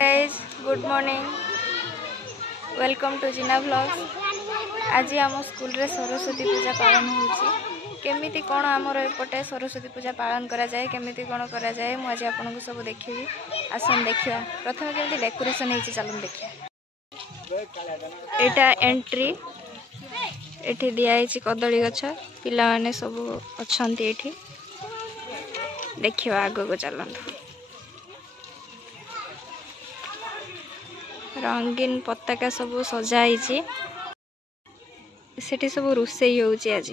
Guys, good morning. Welcome to Jina Vlogs. आज आम school रे सरस्वती पूजा पालन होउची केमिति कोन हमर एपटे सरस्वती पूजा पालन करा जाए केमिति कोन करा जाए मु आज आपन को सब देखिबी आसन देखिया प्रथम केमिति डेकोरेशन हेची चलन देखिया एटा एंट्री एठी दिया हेची कदली गछ पिला माने सब अछंती एठी देखियो आगो को चलन रंगीन पताका सब सजाई सेठी सब रोसई होउची आज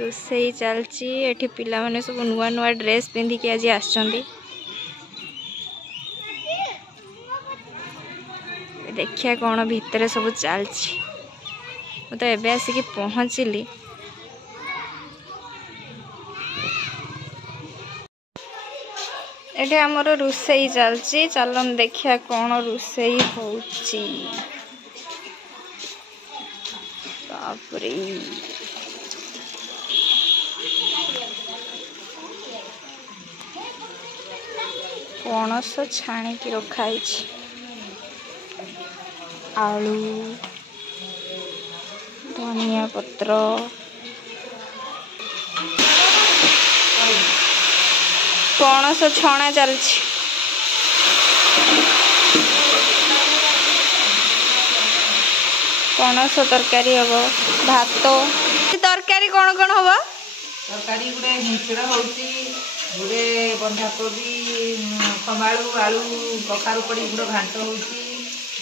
रोसई चलची एठी पिला माने सब नुआ नुआ ड्रेस पिंधि के आज आछंदी देखिया कोन भीतर सब चलची मु तो एबे आसी के पहुंचली एटे हमर रोसई चलची चलन देखिया कोन रोसई होउची बापरे पणस छाणी की रखाई आलू धनिया पत्र पणस छणा चलछि पणस तरकारी हबो भात तरकारी कोन कोन हबो तरकारी गुडे हिंचड़ा होउची गुडे बंधाकोबी कमाळू आलू कखारू पड़ी गुडे घांट होउची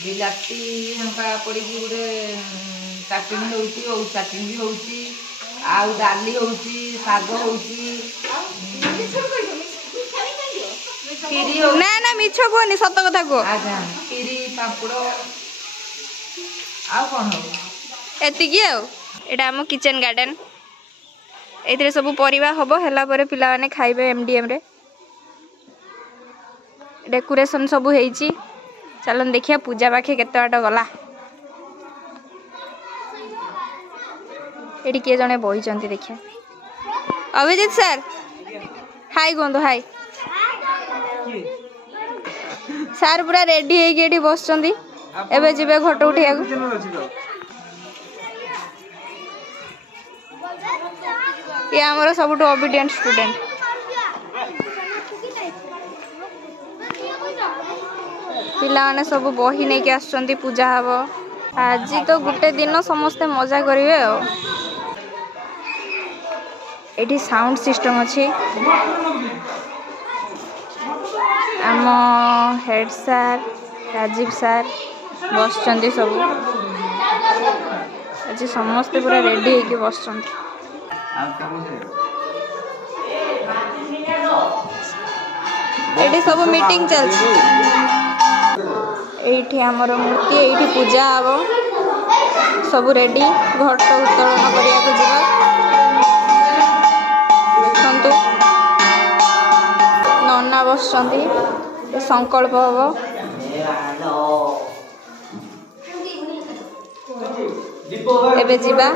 बिलाती हंका पड़ी गुडे चटनी होउची ओ चटनी भी होउची आउ दाली होउची साग होउची पीरी हो ना ना मिछो कोनी सत कथा को आजा पीरी पापड़ो आ कोन हो एति की आउ एटा हम किचन गार्डन एथरे सब परिवा हबो हला परे पिला माने खाइबे एमडीएम रे डेकोरेशन सब हेइची चलन देखिया पूजा पाखे केते बाटा गला एडी के जने बही चंती देखिया अभिजीत सर हाय गोंदो हाय सर पूरा रेडी हे गेडी बस चंदी एबे जिबे घट उठिया ये हमरो सबटो ओबीडिएंट स्टूडेंट पिला माने सब बही नै के आछंती पूजा हबो आज तो गुटे दिन समस्त मजा करिवे ओ एठी साउंड सिस्टम अछि आम हेड सर राजीव सर बस चंदी सब आज समस्त पूरा रेडी हे के बस चंदी एठी सब मीटिंग चलछि एठी हमर मूर्ति एठी पूजा हबो सब रेडी घट उत्तोलन करिया को जिबा संतु नन्ना बसचंदी संकल्प हबो एबे जिबा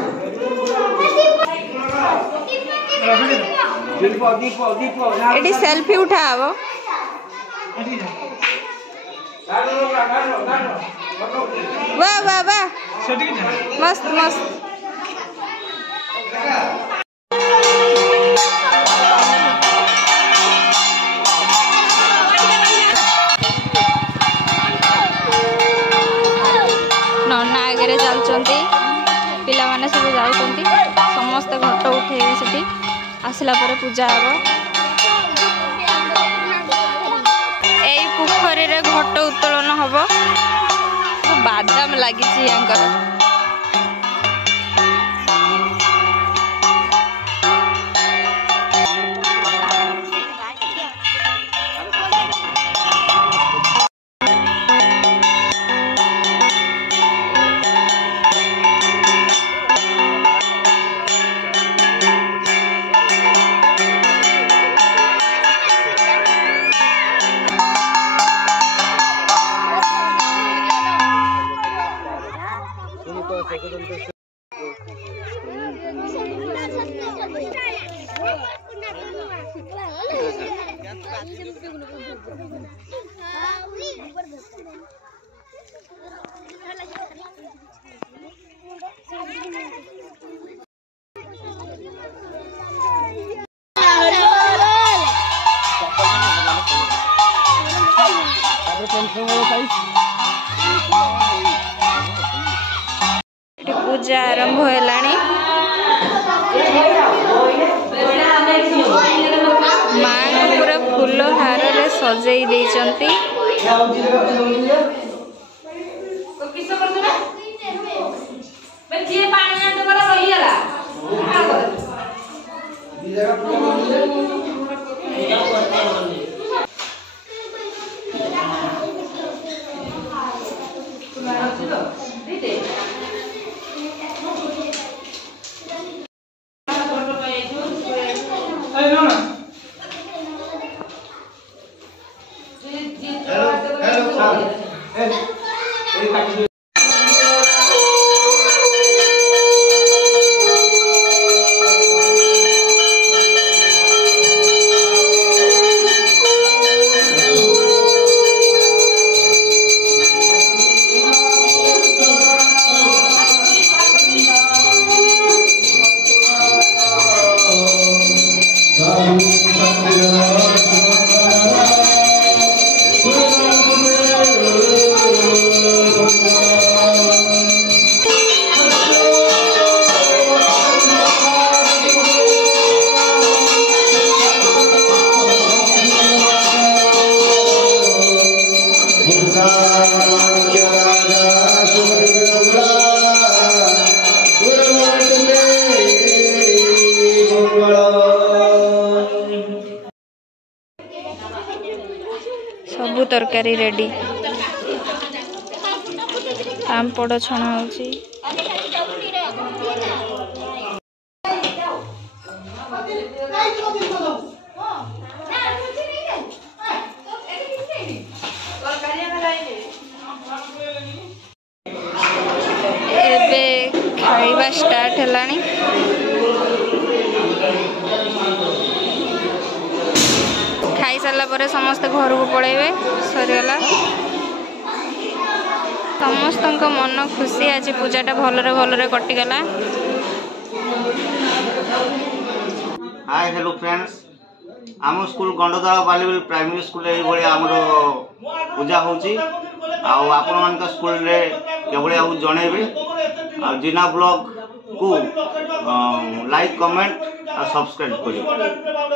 एटी सेल्फी उठा हबो वाह वाह वाह मस्त मस्त नन्ना आगे चलचंती पिला माने सब जाउचंती समस्त घट उठेबे सेठी आसला परे पूजा हबो एई पोखरी रे घट उत्तोलन हबो बादाम लागिची यांकर पूजा आरंभ होलानी माँ को पूरा फूल हार रे सजई देइचंती। सबू तरकारी रेडी पापड़ छणा होची। एबे खाइबा स्टार्ट हेलानी। खाई सारा पर समस्त घर को पड़ेबे सरीगला। समस्त मन खुशी आज पूजाटा भलरे भलरे कटिगला। हाय हेलो फ्रेंड्स, आम स्कूल गंडदाल बालीविल प्राइमरी स्कूल ये आमर पूजा होची आपण मान स्कूल रे केवल जनइबे जिना ब्लॉग को लाइक कमेंट और सब्सक्राइब करिए।